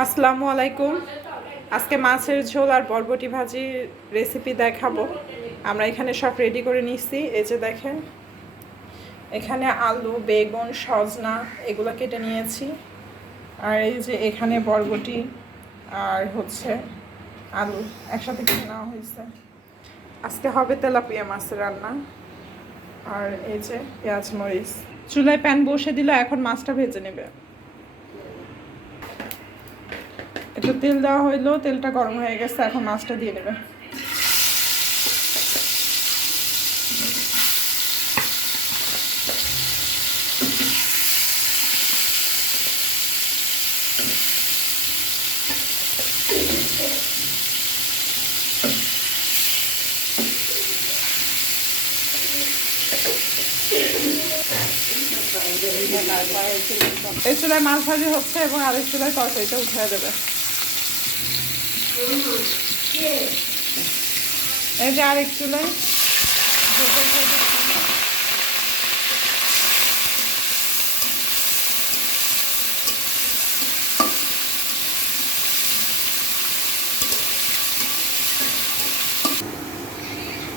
আসসালামু আলাইকুম। আজকে মাছের ঝোল আর বরবটি ভাজির রেসিপি দেখাবো। আমরা এখানে সব রেডি করে নিচ্ছি এই যে দেখেন, এখানে আলু, বেগুন, সজনা, এগুলো কেটে নিয়েছি। আর এই যে এখানে বরবটি আর হচ্ছে আলু একসাথে কেটে নেওয়া হয়েছে। আজকে হবে তেলাপিয়া মাছের রান্না। আর এই যে পেঁয়াজ মরিচ। চুলায় প্যান বসে দিল এখন মাছটা ভেজে নেবে। একটু তেল দেওয়া হইল, তেলটা গরম হয়ে গেছে, এখন মাছটা দিয়ে দেবে। এই চুলায় মাছ ভাজি হচ্ছে এবং আরেক চুলায় তরকারিটা উঠে দেবে। এই যে আরেক চুলায়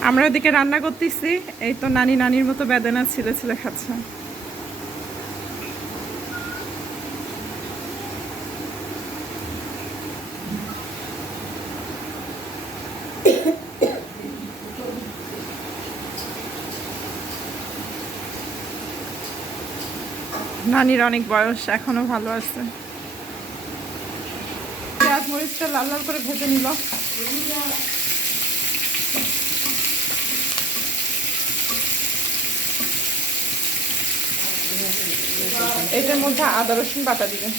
আমরা ওদিকে রান্না করতেছি। এই তো নানি নানির মতো বেদনা ছিলে ছিলে খাচ্ছে। নানির অনেক বয়স, এখনও ভালো আছে। পেঁয়াজ, মরিচটা লাল লাল করে ভেজে নিল। এটার মধ্যে আদা, রসুন বাটা দিবেন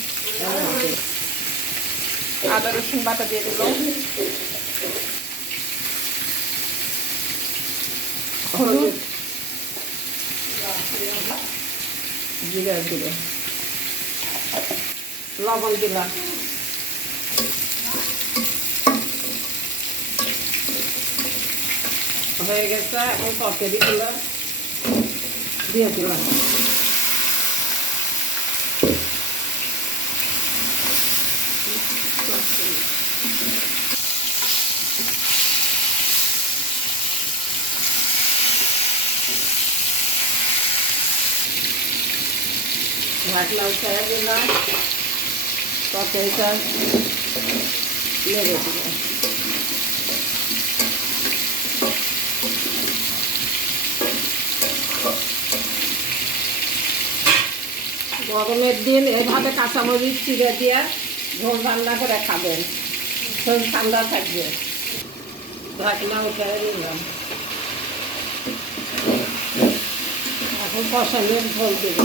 আদা, রসুন বাটা দিয়ে দিল। হলুদ। জিরা গুঁড়ো লবণ দিলাম হয়ে গেছে এখন তরকারি দিলাম দিয়ে দিলাম ঢাকনা উঠাই দিলাম তরকারিটা লেগে দিলাম গরমের দিন এভাবে কাঁচামরিচ চিড়ে দিয়ে ঝোল রান্না করে খাবেন। শরীর ঠান্ডা থাকবে। ঢাকনা উঠে নিলাম এখন কষানোর ঝোল দেব।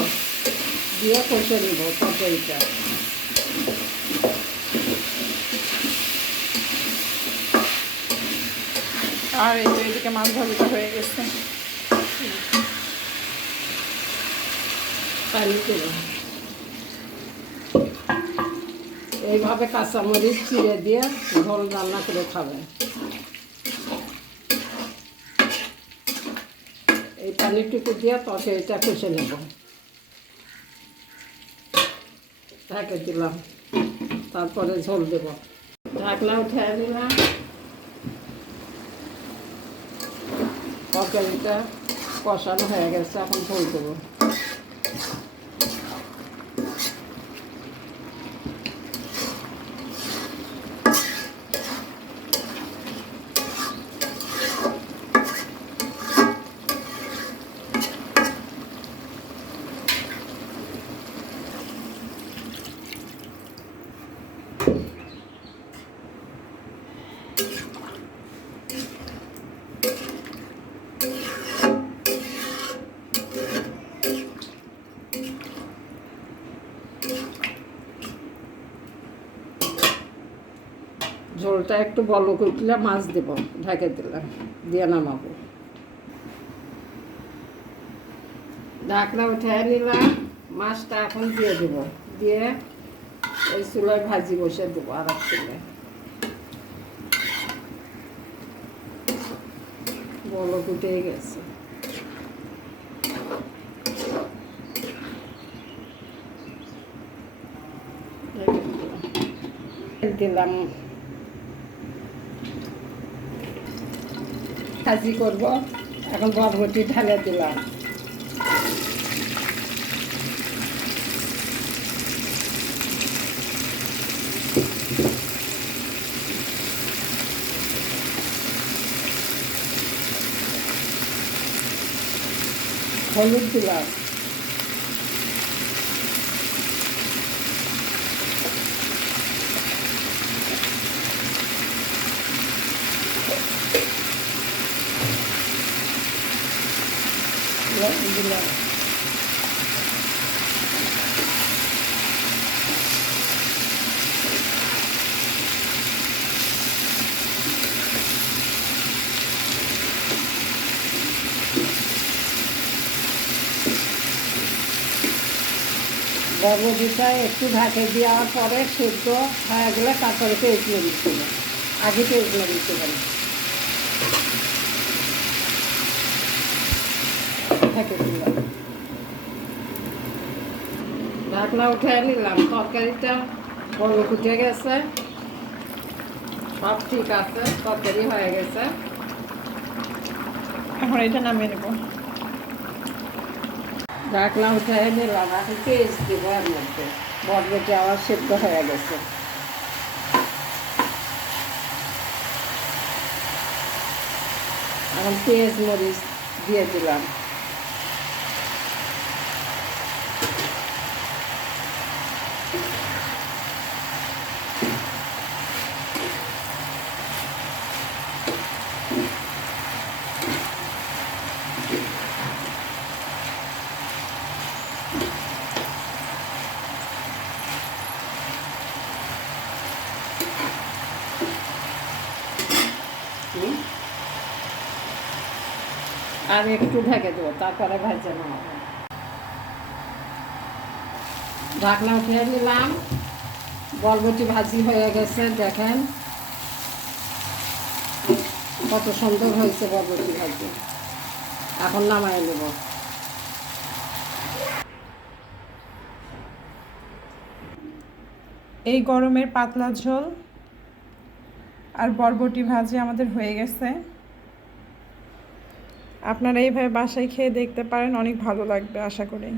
দিয়ে কষে নেব তরকারিটা। আর এই তো এদিকে মাছ ভাজিটা হয়ে গেছে। এইভাবে কাঁচামরিচ চিড়ে দিয়ে ঝোল রান্না করে খাবেন এই পানিটুকু দিয়ে তরকারিটা কষে নেব। ঢাকে দিলাম। তারপরে ঝোল দেব। ঢাকনা উঠে দিলাম। তরকারিটা কষানো হয়ে গেছে, এখন ঝোল দেবো। ঝোলটা একটু বলক উঠলে মাছ দেব, ঢাকে দিলাম দিয়ে নামাবো। ঢাকনা উঠে নিলাম মাছটা এখন দিয়ে দেব, দিয়ে ওই চুলায় ভাজি বসে দেবো আর এক চুলায় বলক উঠে গেছে দিলাম। ভাজি করব। এখন বরবটি ঢালে দিলাম। হলুদ দিলাম। বরবটিটা একটু ঢাকে দেওয়ার পরে সেদ্ধ হয়ে গেলে তারপরে পেঁয়াজ মরিচ দেবো আগে পেঁয়াজ মরিচ দেবেন দিলাম ঢাকনা উঠে নিলাম তরকারিটা বড় ফুটে গেছে। সব ঠিক আছে তরকারি হয়ে গেছে। এখন এটা নামিয়ে নেব। ঢাকনা উঠে নিলাম এখন পেঁয়াজ দেবো এর মধ্যে। বরবটি আবার সেদ্ধ হয়ে গেছে। এখন পেঁয়াজ মরিচ দিয়ে দিলাম। আর একটু ঢেকে দেবো, তারপরে ভেজে নেওয়া হবে। ঢাকনা উঠিয়ে নিলাম। বরবটি ভাজি হয়ে গেছে, দেখেন। কত সুন্দর হয়েছে বরবটি ভাজি। এখন নামাই নেব। এই গরমের পাতলা ঝোল আর বরবটি ভাজি আমাদের হয়ে গেছে। আপনারা এইভাবে বাসায় খেয়ে দেখতে পারেন, অনেক ভালো লাগবে আশা করি।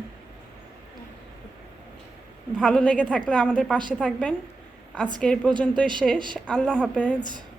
ভালো লেগে থাকলে আমাদের পাশে থাকবেন। আজকে এই পর্যন্তই শেষ। আল্লাহ হাফেজ।